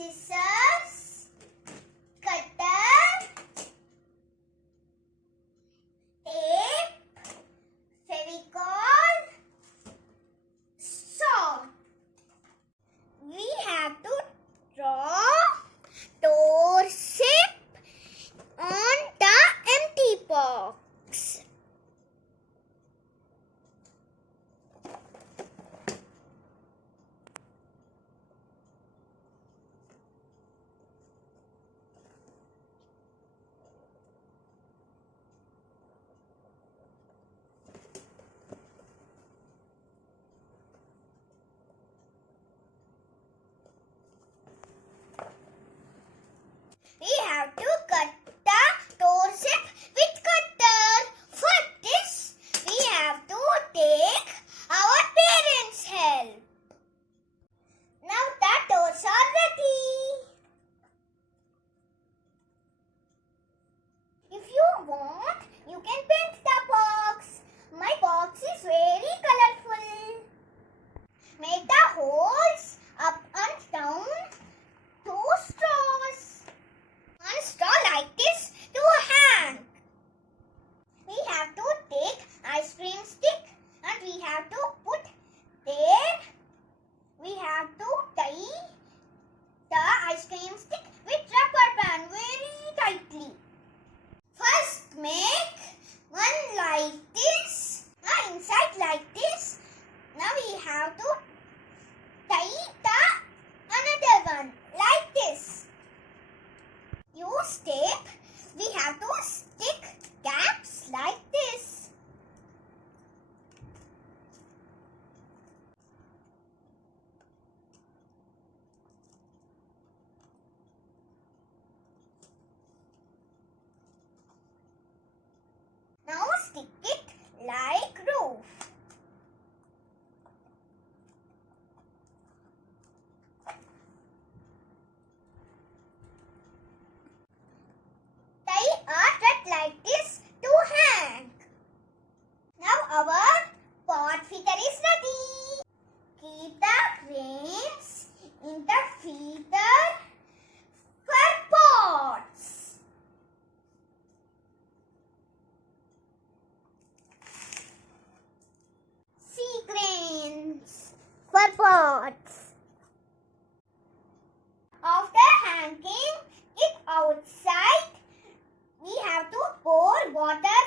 scissors, cutter, tape, Fevicol, saw. We have to draw door shape on the empty box. We have to cut the door shape with cutter. For this, we have to take our parents' help. Now the doors are ready. If you want, you can paint the box. My box is very colorful. Make the holes up and down 2 straws. One straw like this to hang. We have to take ice cream stick and we have to put there. We have to tie the ice cream stick with rubber band very tightly. First make one like this, now inside like this. Now we have to tie the another one like this. Use tape. We have to stick caps like this. Now stick it like roof. Tie a thread like this to hang. Now our pot feeder is ready. Keep the grains in the feeder for pots. See grains for pots. After hanging it outside, we have to pour water